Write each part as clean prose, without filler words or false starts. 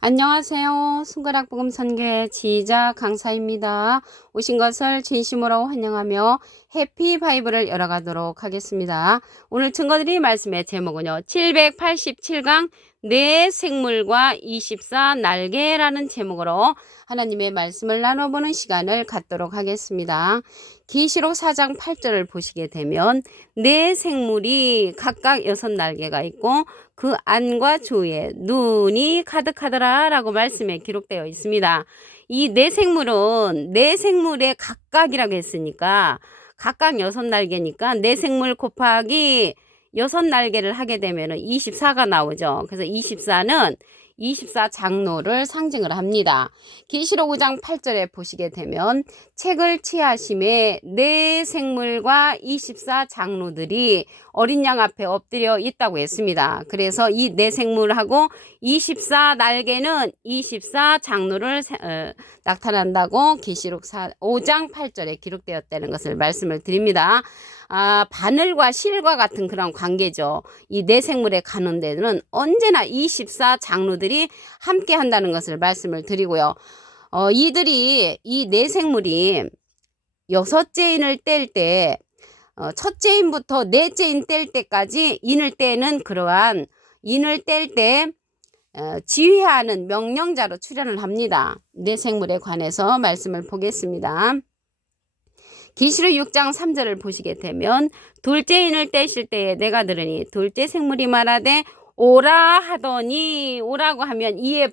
안녕하세요. 손가락 복음 선교의 지휘자 강사입니다. 오신 것을 진심으로 환영하며 해피 바이블을 열어가도록 하겠습니다. 오늘 증거드릴 말씀의 제목은요. 787강 내 생물과 24 날개라는 제목으로 하나님의 말씀을 나눠보는 시간을 갖도록 하겠습니다. 계시록 4장 8절을 보시게 되면 네 생물이 각각 6날개가 있고 그 안과 주위에 눈이 가득하더라 라고 말씀에 기록되어 있습니다. 이 네 생물은 네 생물의 각각이라고 했으니까 각각 6날개니까 네 생물 곱하기 6날개를 하게 되면 24가 나오죠. 그래서 24는 24 장로를 상징을 합니다. 계시록 5장 8절에 보시게 되면 책을 취하심에 네 생물과 24 장로들이 어린 양 앞에 엎드려 있다고 했습니다. 그래서 이 네 생물하고 24 날개는 24 장로를 나타난다고 계시록 5장 8절에 기록되었다는 것을 말씀을 드립니다. 바늘과 실과 같은 그런 관계죠. 이 네 생물에 가는 데는 언제나 24 장로들이 함께 한다는 것을 말씀을 드리고요. 이 네 생물이 6째 인을 뗄 때, 첫째 인부터 넷째 인 뗄 때까지 인을 떼는 그러한 인을 뗄 때 지휘하는 명령자로 출현을 합니다. 네 생물에 관해서 말씀을 보겠습니다. 계시록 6장 3절을 보시게 되면 둘째 인을 떼실 때에 내가 들으니 둘째 생물이 말하되 오라 하더니 오라고 하면 이에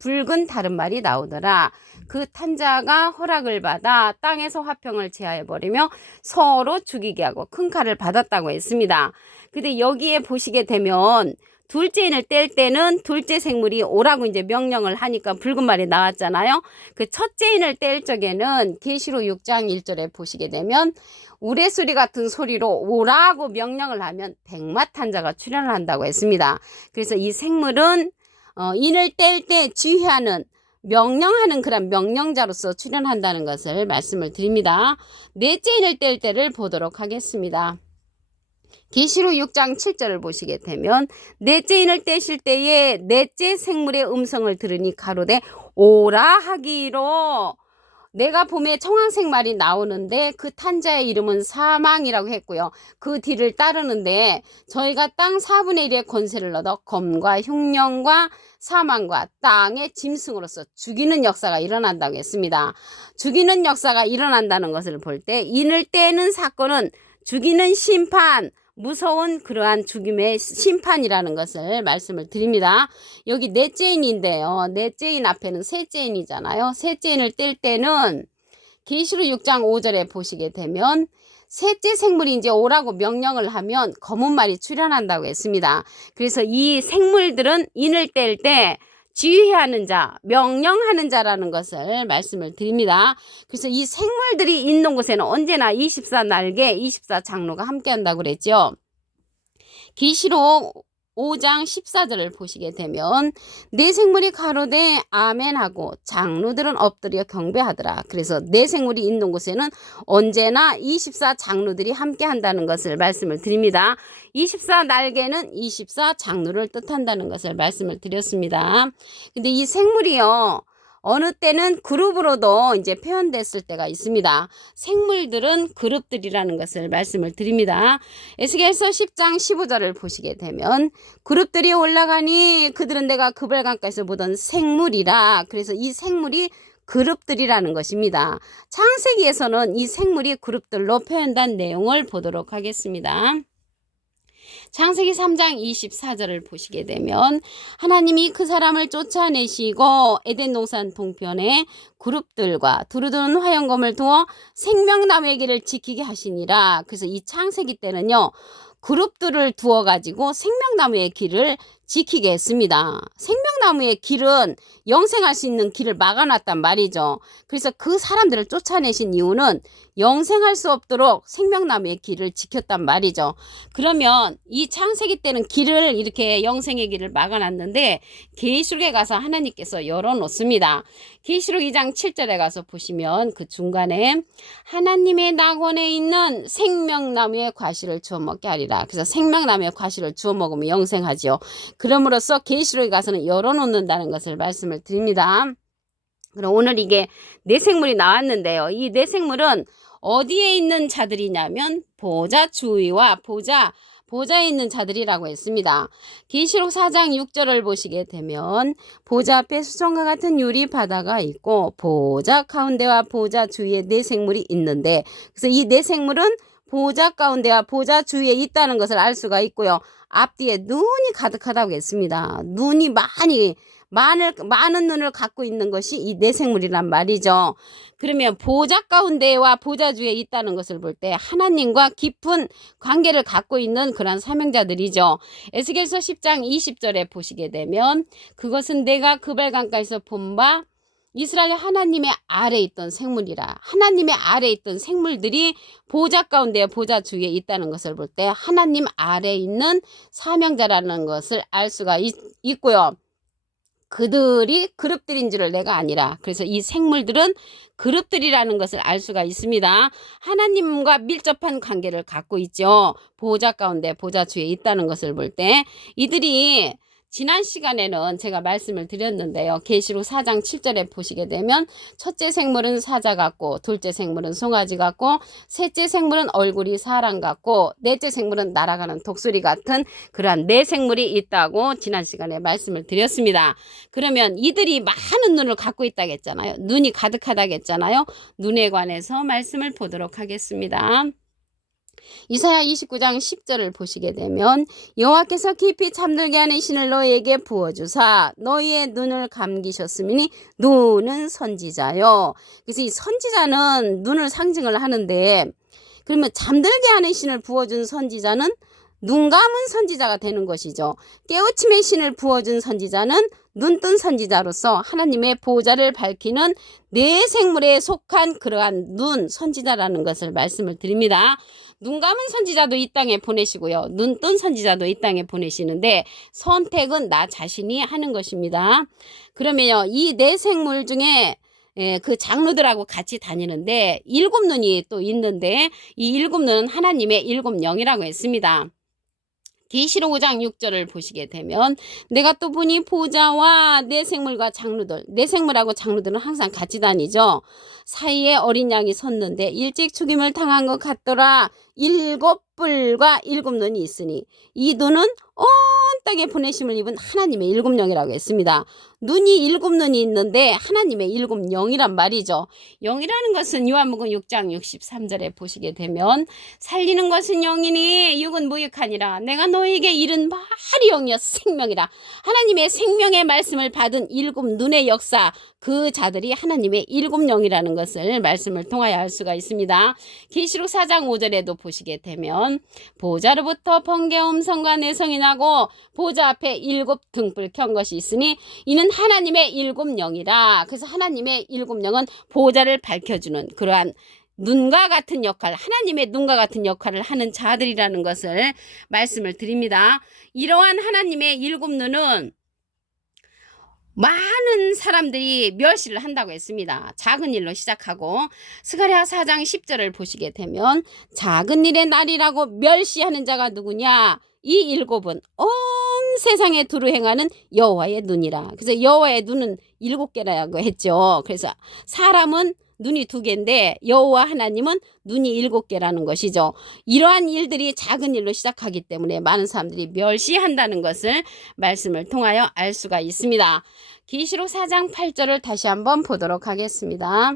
붉은 다른 말이 나오더라. 그 탄자가 허락을 받아 땅에서 화평을 제하여버리며 서로 죽이게 하고 큰 칼을 받았다고 했습니다. 근데 여기에 보시게 되면 둘째 인을 뗄 때는 둘째 생물이 오라고 이제 명령을 하니까 붉은 말이 나왔잖아요. 그 첫째 인을 뗄 적에는 계시록 6장 1절에 보시게 되면 우레소리 같은 소리로 오라고 명령을 하면 백마탄자가 출현을 한다고 했습니다. 그래서 이 생물은 인을 뗄 때 지휘하는 명령하는 그런 명령자로서 출현한다는 것을 말씀을 드립니다. 넷째 인을 뗄 때를 보도록 하겠습니다. 계시록 6장 7절을 보시게 되면 넷째 인을 떼실 때에 넷째 생물의 음성을 들으니 가로되 오라 하기로 내가 봄에 청황색 말이 나오는데 그 탄자의 이름은 사망이라고 했고요. 그 뒤를 따르는데 저희가 땅 4분의 1의 권세를 얻어 검과 흉령과 사망과 땅의 짐승으로서 죽이는 역사가 일어난다고 했습니다. 죽이는 역사가 일어난다는 것을 볼 때 인을 떼는 사건은 죽이는 심판, 무서운 그러한 죽임의 심판이라는 것을 말씀을 드립니다. 여기 넷째 인인데요. 넷째 인 앞에는 셋째 인이잖아요. 셋째 인을 뗄 때는 계시록 6장 5절에 보시게 되면 셋째 생물이 이제 오라고 명령을 하면 검은 말이 출현한다고 했습니다. 그래서 이 생물들은 인을 뗄 때 지휘하는 자, 명령하는 자라는 것을 말씀을 드립니다. 그래서 이 생물들이 있는 곳에는 언제나 24 날개, 24 장로가 함께 한다고 그랬죠. 계시록 5장 14절을 보시게 되면 네 생물이 가로되 아멘하고 장로들은 엎드려 경배하더라. 그래서 네 생물이 있는 곳에는 언제나 24 장로들이 함께 한다는 것을 말씀을 드립니다. 24 날개는 24 장로를 뜻한다는 것을 말씀을 드렸습니다. 근데 이 생물이요, 어느 때는 그룹으로도 이제 표현됐을 때가 있습니다. 생물들은 그룹들이라는 것을 말씀을 드립니다. 에스겔서 10장 15절을 보시게 되면 그룹들이 올라가니 그들은 내가 그발강가에서 보던 생물이라. 그래서 이 생물이 그룹들이라는 것입니다. 창세기에서는 이 생물이 그룹들로 표현된 내용을 보도록 하겠습니다. 창세기 3장 24절을 보시게 되면 하나님이 그 사람을 쫓아내시고 에덴 동산 동편에 그룹들과 두루두는 화영검을 두어 생명나무의 길을 지키게 하시니라. 그래서 이 창세기 때는요, 그룹들을 두어가지고 생명나무의 길을 지키게 했습니다. 생명나무의 길은 영생할 수 있는 길을 막아놨단 말이죠. 그래서 그 사람들을 쫓아내신 이유는 영생할 수 없도록 생명나무의 길을 지켰단 말이죠. 그러면 이 창세기 때는 길을 이렇게 영생의 길을 막아놨는데 계시록에 가서 하나님께서 열어놓습니다. 계시록 2장 7절에 가서 보시면 그 중간에 하나님의 낙원에 있는 생명나무의 과실을 주워 먹게 하리라. 그래서 생명나무의 과실을 주워 먹으면 영생하죠. 그럼으로써 계시록에 가서는 열어놓는다는 것을 말씀을 드립니다. 그럼 오늘 이게 내생물이 나왔는데요. 이 내생물은 어디에 있는 자들이냐면 보좌 주위와 보좌에 있는 자들이라고 했습니다. 계시록 4장 6절을 보시게 되면 보좌 앞에 수정과 같은 유리 바다가 있고 보좌 가운데와 보좌 주위에 내생물이 있는데, 그래서 이 내생물은 보좌 가운데와 보좌 주위에 있다는 것을 알 수가 있고요. 앞뒤에 눈이 가득하다고 했습니다. 눈이 많은 눈을 갖고 있는 것이 이 내생물이란 말이죠. 그러면 보좌 가운데와 보좌 주위에 있다는 것을 볼 때 하나님과 깊은 관계를 갖고 있는 그런 사명자들이죠. 에스겔서 10장 20절에 보시게 되면 그것은 내가 그발강가에서 본 바 이스라엘 하나님의 아래에 있던 생물이라. 하나님의 아래에 있던 생물들이 보좌 가운데 보좌 주위에 있다는 것을 볼 때 하나님 아래에 있는 사명자라는 것을 알 수가 있고요. 그들이 그룹들인 줄을 내가 아니라. 그래서 이 생물들은 그룹들이라는 것을 알 수가 있습니다. 하나님과 밀접한 관계를 갖고 있죠. 보좌 가운데 보좌 주위에 있다는 것을 볼 때 이들이 지난 시간에는 제가 말씀을 드렸는데요. 계시록 4장 7절에 보시게 되면 첫째 생물은 사자 같고 둘째 생물은 송아지 같고 셋째 생물은 얼굴이 사람 같고 넷째 생물은 날아가는 독수리 같은 그러한 네 생물이 있다고 지난 시간에 말씀을 드렸습니다. 그러면 이들이 많은 눈을 갖고 있다고 했잖아요. 눈이 가득하다고 했잖아요. 눈에 관해서 말씀을 보도록 하겠습니다. 이사야 29장 10절을 보시게 되면 여호와께서 깊이 잠들게 하는 신을 너희에게 부어주사 너희의 눈을 감기셨으니 눈은 선지자요. 그래서 이 선지자는 눈을 상징을 하는데, 그러면 잠들게 하는 신을 부어준 선지자는 눈 감은 선지자가 되는 것이죠. 깨우침의 신을 부어준 선지자는 눈뜬 선지자로서 하나님의 보좌를 밝히는 네 생물에 속한 그러한 눈 선지자라는 것을 말씀을 드립니다. 눈 감은 선지자도 이 땅에 보내시고요. 눈뜬 선지자도 이 땅에 보내시는데 선택은 나 자신이 하는 것입니다. 그러면요, 이 네 생물 중에 그 장로들하고 같이 다니는데 일곱 눈이 또 있는데 이 일곱 눈은 하나님의 일곱 영이라고 했습니다. 계시록 5장 6절을 보시게 되면 내가 또 보니 보좌와 내 생물과 장로들, 내 생물하고 장로들은 항상 같이 다니죠. 사이에 어린 양이 섰는데 일찍 죽임을 당한 것 같더라. 일곱 뿔과 일곱 눈이 있으니 이 눈은 온 땅에 보내심을 입은 하나님의 일곱 영이라고 했습니다. 눈이 일곱 눈이 있는데 하나님의 일곱 영이란 말이죠. 영이라는 것은 요한복음 6장 63절에 보시게 되면 살리는 것은 영이니 육은 무익하니라. 내가 너에게 이른 말이 영이여 생명이라. 하나님의 생명의 말씀을 받은 일곱 눈의 역사, 그 자들이 하나님의 일곱 영이라는 것을 말씀을 통하여 알 수가 있습니다. 계시록 4장 5절에도 보시게 되면 보좌로부터 번개 음성과 내성이 나고 보좌 앞에 일곱 등불 켠 것이 있으니 이는 하나님의 일곱 영이라. 그래서 하나님의 일곱 영은 보좌를 밝혀주는 그러한 눈과 같은 역할, 하나님의 눈과 같은 역할을 하는 자들이라는 것을 말씀을 드립니다. 이러한 하나님의 일곱 눈은 많은 사람들이 멸시를 한다고 했습니다. 작은 일로 시작하고 스가랴 4장 10절을 보시게 되면 작은 일의 날이라고 멸시하는 자가 누구냐? 이 일곱은 온 세상에 두루 행하는 여호와의 눈이라. 그래서 여호와의 눈은 7개라고 했죠. 그래서 사람은 눈이 2개인데 여호와 하나님은 눈이 7개라는 것이죠. 이러한 일들이 작은 일로 시작하기 때문에 많은 사람들이 멸시한다는 것을 말씀을 통하여 알 수가 있습니다. 계시록 4장 8절을 다시 한번 보도록 하겠습니다.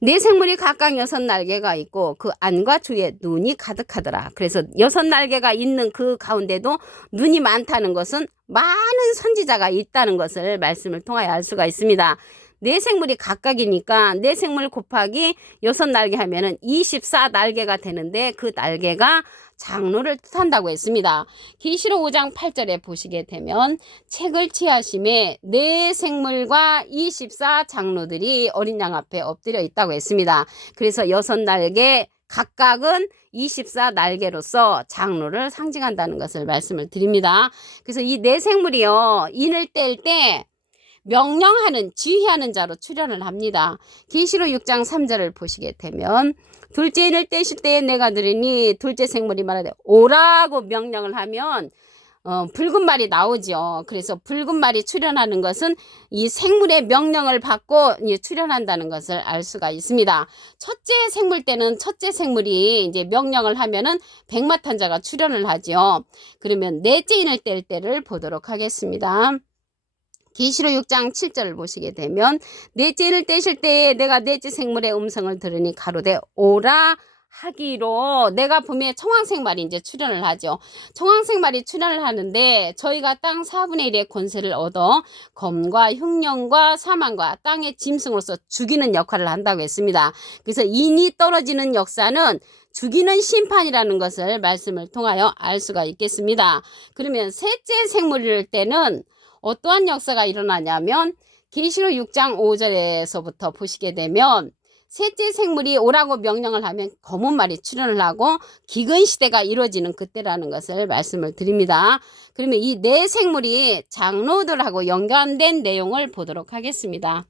네 생물이 각각 6날개가 있고 그 안과 주에 눈이 가득하더라. 그래서 6날개가 있는 그 가운데도 눈이 많다는 것은 많은 선지자가 있다는 것을 말씀을 통하여 알 수가 있습니다. 네 생물이 각각이니까 네 생물 곱하기 6날개 하면은 24날개가 되는데 그 날개가 장로를 뜻한다고 했습니다. 계시록 5장 8절에 보시게 되면 책을 취하심에 네 생물과 24장로들이 어린 양 앞에 엎드려 있다고 했습니다. 그래서 6날개 각각은 24날개로서 장로를 상징한다는 것을 말씀을 드립니다. 그래서 이 네 생물이요, 인을 뗄 때 명령하는, 지휘하는 자로 출현을 합니다. 계시록 6장 3절을 보시게 되면 둘째 인을 떼실 때에 내가 들으니 둘째 생물이 말하되 오라고 명령을 하면 붉은 말이 나오죠. 그래서 붉은 말이 출현하는 것은 이 생물의 명령을 받고 출현한다는 것을 알 수가 있습니다. 첫째 생물 때는 첫째 생물이 이제 명령을 하면은 백마탄자가 출현을 하죠. 그러면 넷째 인을 뗄 때를 보도록 하겠습니다. 계시록 6장 7절을 보시게 되면 넷째 인을 떼실 때에 내가 넷째 생물의 음성을 들으니 가로되 오라 하기로 내가 보면 청황색 말이 이제 출현을 하죠. 청황색 말이 출현을 하는데 저희가 땅 4분의 1의 권세를 얻어 검과 흉년과 사망과 땅의 짐승으로서 죽이는 역할을 한다고 했습니다. 그래서 인이 떨어지는 역사는 죽이는 심판이라는 것을 말씀을 통하여 알 수가 있겠습니다. 그러면 셋째 생물일 때는 어떠한 역사가 일어나냐면 계시록 6장 5절에서부터 보시게 되면 셋째 생물이 오라고 명령을 하면 검은 말이 출현을 하고 기근 시대가 이루어지는 그때라는 것을 말씀을 드립니다. 그러면 이 네 생물이 장로들하고 연관된 내용을 보도록 하겠습니다.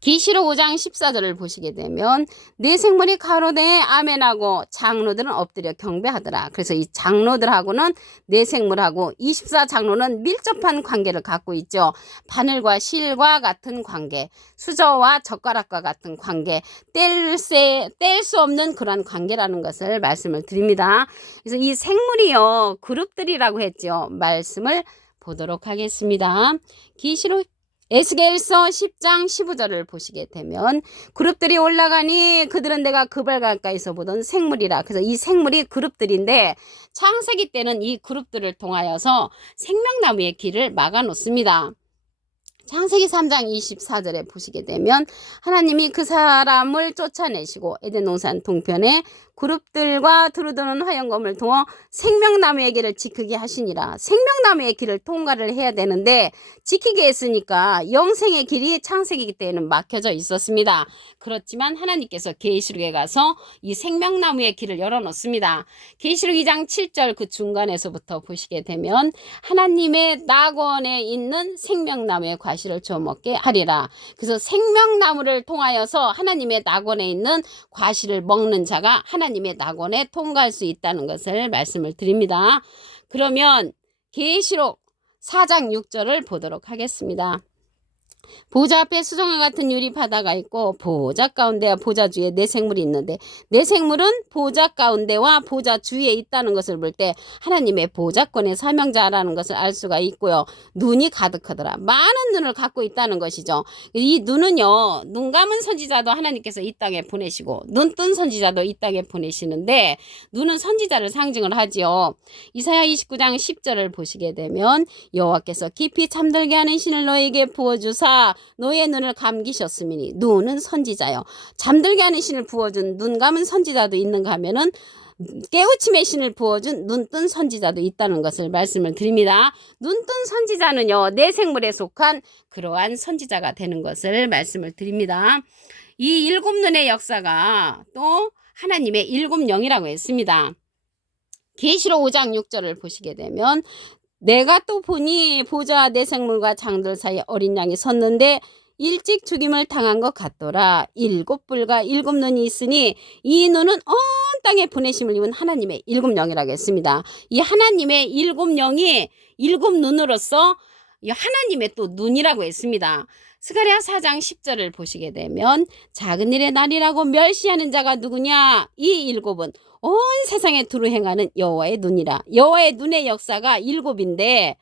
계시록 5장 14절을 보시게 되면 네 생물이 가로되 아멘하고 장로들은 엎드려 경배하더라. 그래서 이 장로들하고는 네 생물하고 24장로는 밀접한 관계를 갖고 있죠. 바늘과 실과 같은 관계, 수저와 젓가락과 같은 관계, 뗄 수 없는 그런 관계라는 것을 말씀을 드립니다. 그래서 이 생물이요 그룹들이라고 했죠. 말씀을 보도록 하겠습니다. 계시록 에스겔서 10장 15절을 보시게 되면 그룹들이 올라가니 그들은 내가 그발 가까이서 보던 생물이라. 그래서 이 생물이 그룹들인데 창세기 때는 이 그룹들을 통하여서 생명나무의 길을 막아 놓습니다. 창세기 3장 24절에 보시게 되면 하나님이 그 사람을 쫓아내시고 에덴 동산 동편에 그룹들과 두루두는 화영검을 통어 생명나무의 길을 지키게 하시니라. 생명나무의 길을 통과를 해야 되는데 지키게 했으니까 영생의 길이 창세기 때에는 막혀져 있었습니다. 그렇지만 하나님께서 계시록에 가서 이 생명나무의 길을 열어놓습니다. 계시록 2장 7절 그 중간에서부터 보시게 되면 하나님의 낙원에 있는 생명나무의 과실을 주워 먹게 하리라. 그래서 생명나무를 통하여서 하나님의 낙원에 있는 과실을 먹는 자가 하나님의 낙원에 통과할 수 있다는 것을 말씀을 드립니다. 그러면 계시록 4장 6절을 보도록 하겠습니다. 보좌 앞에 수정화 같은 유리 바다가 있고 보좌 가운데와 보좌 주위에 네 생물이 있는데 네 생물은 보좌 가운데와 보좌 주위에 있다는 것을 볼 때 하나님의 보좌권의 사명자라는 것을 알 수가 있고요. 눈이 가득하더라. 많은 눈을 갖고 있다는 것이죠. 이 눈은요. 눈 감은 선지자도 하나님께서 이 땅에 보내시고 눈 뜬 선지자도 이 땅에 보내시는데 눈은 선지자를 상징을 하지요. 이사야 29장 10절을 보시게 되면 여호와께서 깊이 잠들게 하는 신을 너에게 부어주사 너의 눈을 감기셨으니 눈은 선지자요. 잠들게 하는 신을 부어준 눈 감은 선지자도 있는가 하면은 깨우침의 신을 부어준 눈뜬 선지자도 있다는 것을 말씀을 드립니다. 눈뜬 선지자는요 내 생물에 속한 그러한 선지자가 되는 것을 말씀을 드립니다. 이 일곱 눈의 역사가 또 하나님의 일곱 영이라고 했습니다. 계시록 5장 6절을 보시게 되면 내가 또 보니 보좌와 네 생물과 장들 사이에 어린 양이 섰는데 일찍 죽임을 당한 것 같더라. 일곱 뿔과 일곱 눈이 있으니 이 눈은 온 땅에 보내심을 입은 하나님의 일곱 영이라고 했습니다. 이 하나님의 일곱 영이 일곱 눈으로서 하나님의 또 눈이라고 했습니다. 스가랴 4장 10절을 보시게 되면 작은 일의 날이라고 멸시하는 자가 누구냐? 이 일곱은 온 세상에 두루 행하는 여호와의 눈이라. 여호와의 눈의 역사가 일곱인데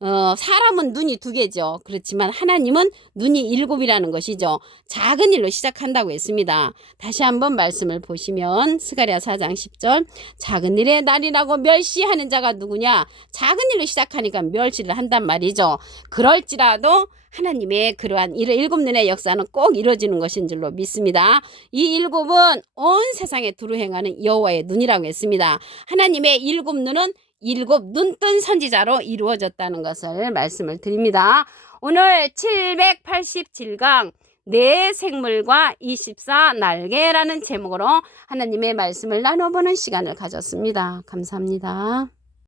사람은 눈이 두 개죠. 그렇지만 하나님은 눈이 일곱이라는 것이죠. 작은 일로 시작한다고 했습니다. 다시 한번 말씀을 보시면 스가랴 4장 10절 작은 일의 날이라고 멸시하는 자가 누구냐? 작은 일로 시작하니까 멸시를 한단 말이죠. 그럴지라도 하나님의 그러한 일곱 눈의 역사는 꼭 이루어지는 것인 줄로 믿습니다. 이 일곱은 온 세상에 두루 행하는 여호와의 눈이라고 했습니다. 하나님의 일곱 눈은 일곱 눈뜬 선지자로 이루어졌다는 것을 말씀을 드립니다. 오늘 787강 네 생물과 24 날개라는 제목으로 하나님의 말씀을 나눠보는 시간을 가졌습니다. 감사합니다.